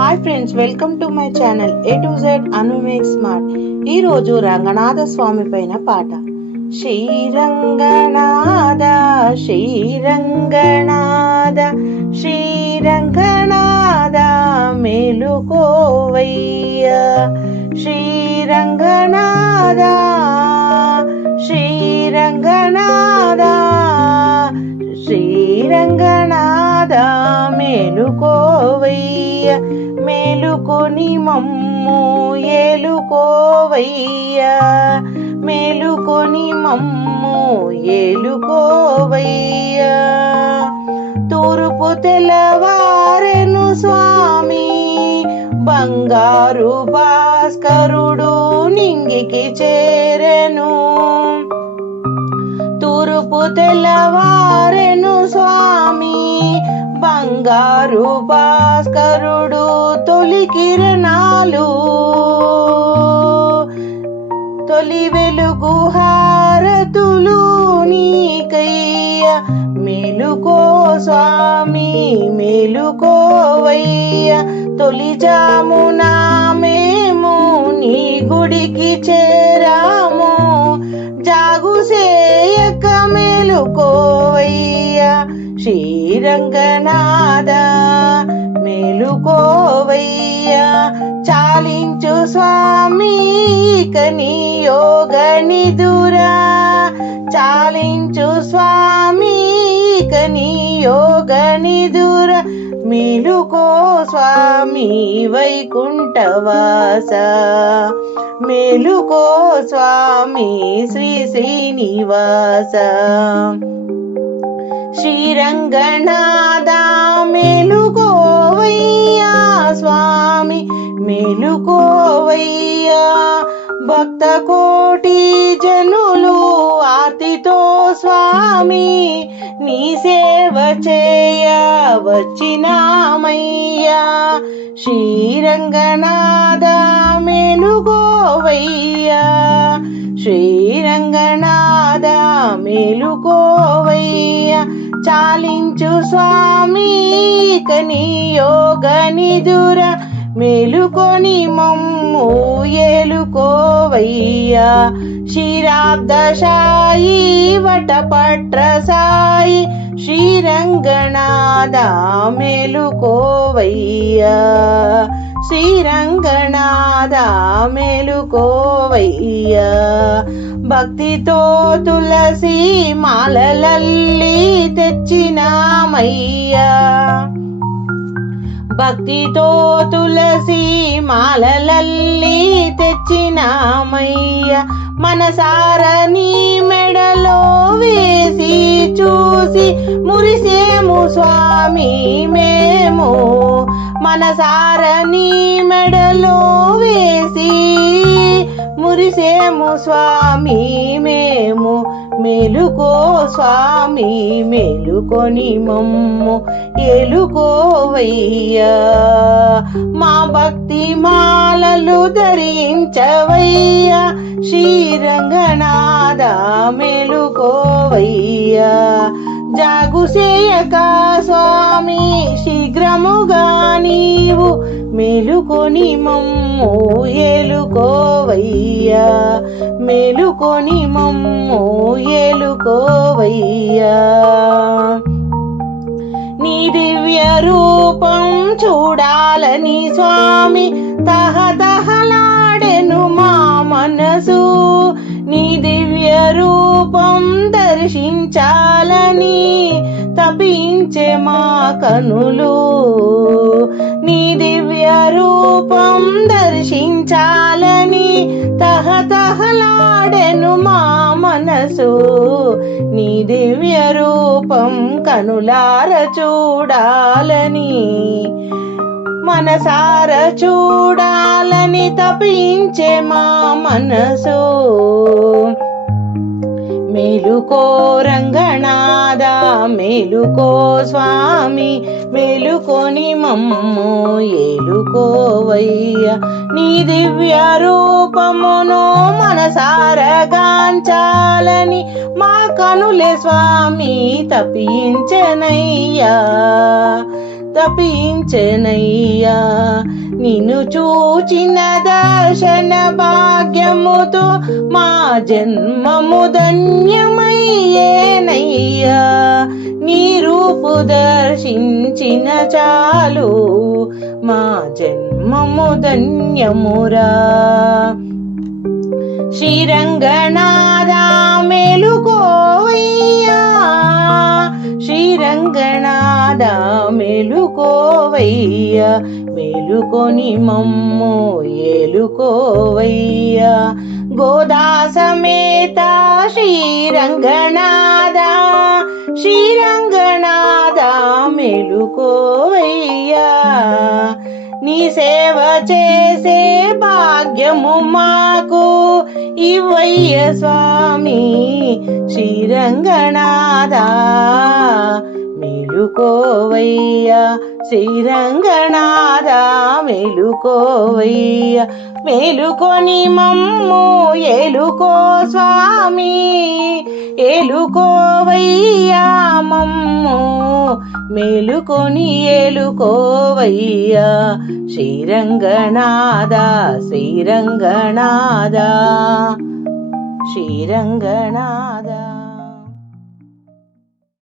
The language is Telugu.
Hi friends, welcome to my channel A to Z Anu make smart. ఈరోజు రంగనాథ స్వామి పైన పాట. శ్రీరంగనాథ శ్రీరంగనాథ శ్రీరంగనాథ మేలుకోవయ్యా, శ్రీరంగనాథ శ్రీరంగనాథ శ్రీరంగనాథ మేలుకోవయ్యా, మేలుకొని మమ్ము ఏలుకోవయ్యా, మేలుకొని మమ్ము ఏలుకోవయ్యా. తూర్పు తెల్లవారెను స్వామి, బంగారు భాస్కరుడు నింగికి చేరెను. తూర్పు తెల్లవారెను స్వామి, బంగారు భాస్కరుడు తొలి కిరణాలు, తొలి వెలుగు హారతులు నీకయ్యా. మేలుకో స్వామి మేలుకోవయ్యా, తొలి జామున మేము నీ గుడికి చేరాము, జాగు సేయక మేలుకోవయ్యా, శ్రీరంగనాథ మేలుకోవయ్యా. చాలించు స్వామి కని యోగ నిదురా, చాలించు స్వామి కని యోగ నిదురా. మేలుకో స్వామి వైకుంఠవాస, మేలుకో స్వామి శ్రీ శ్రీనివాస. శ్రీరంగనాథ మేలుకోవయ్యా స్వామి మేలుకోవయ్యా. భక్త కోటి జనులు ఆర్తితో స్వామి నీ సేవ చేయ వచ్చినామయ్యా, శ్రీరంగనాథ మేలుకోవయ్యా, శ్రీరంగనాథ మేలుకోవయ్యా. చాలించు స్వామి కని యోగ నిదుర, మేలుకొని మమ్ము ఏలుకోవయ్యా, క్షీరాబ్దశాయి వటపట్ర సాయి శ్రీరంగనాథ మేలుకోవయ్యా, శ్రీరంగనాథ మేలుకోవయ్యా. భక్తితో తులసి మాలలల్లి తెచ్చినామయ్యా, భక్తితో తులసి మాలలల్లి తెచ్చినామయ్యా. మనసార నీ మెడలో వేసి చూసి మురిసేము స్వామి మేము, మనసార నీ మెడలో వేసి మురిసేము స్వామి మేము. మేలుకో స్వామి మేలుకొని మమ్ము ఏలుకోవయ్యా, మా భక్తి మాలలు ధరించవయ్యా, శ్రీరంగనాథ మేలుకోవయ్యా. జాగు సేయక స్వామి శీఘ్రముగా నీవు, మేలుకొని మమ్ము ఏలుకోవయ్యా, మేలుకొని మమ్ము ఏలుకోవయ్యా. నీ దివ్య రూపం చూడాలని స్వామి తహతహలాడెను మా మనసు, నీ దివ్య రూపం దర్శించాలని తపించే మా కనులు, నీ దివ్య రూపం దర్శించాలని తహతహలాడెను మా మనసు, నీ దివ్య రూపం కనులార చూడాలని మనసార చూడాలని తపించే మా మనసు. మేలుకో రంగనాథ మేలుకో స్వామి, మేలుకొని మమ్ము ఏలుకోవయ్యా. నీ దివ్య రూపమును మనసార గాంచాలని మా కనులే స్వామి తపించెనయ్యా, తపించెనయ్యా. నిన్ను చూచిన దర్శన భాగ్యముతో మా జన్మము ధన్యమయ్యేనయ్యా. నీ రూపు దర్శించిన చాలు మా జన్మము ధన్యమురా. శ్రీరంగనాథ మేలుకోవయ్యా, శ్రీరంగనాథ మేలుకోవయ్యా, మేలుకొని మమ్ము ఏలుకోవయ్యా. గోదా సమేత శ్రీరంగనాథ, శ్రీరంగనాథ మేలుకోవయ్యా. నీ సేవ చేసే భాగ్యము మాకు ఇవ్వయ్య స్వామి శ్రీరంగనాథ. మేలుకోవయ్యా శ్రీరంగనాథ, మేలుకోవయ్యా, మేలుకొని మమ్ము ఏలుకో స్వామి, ఏలుకోవయ్యా మమ్ము, మేలుకొని ఏలుకోవయ్యా శ్రీరంగనాథ, శ్రీరంగనాథ, శ్రీరంగనాథ.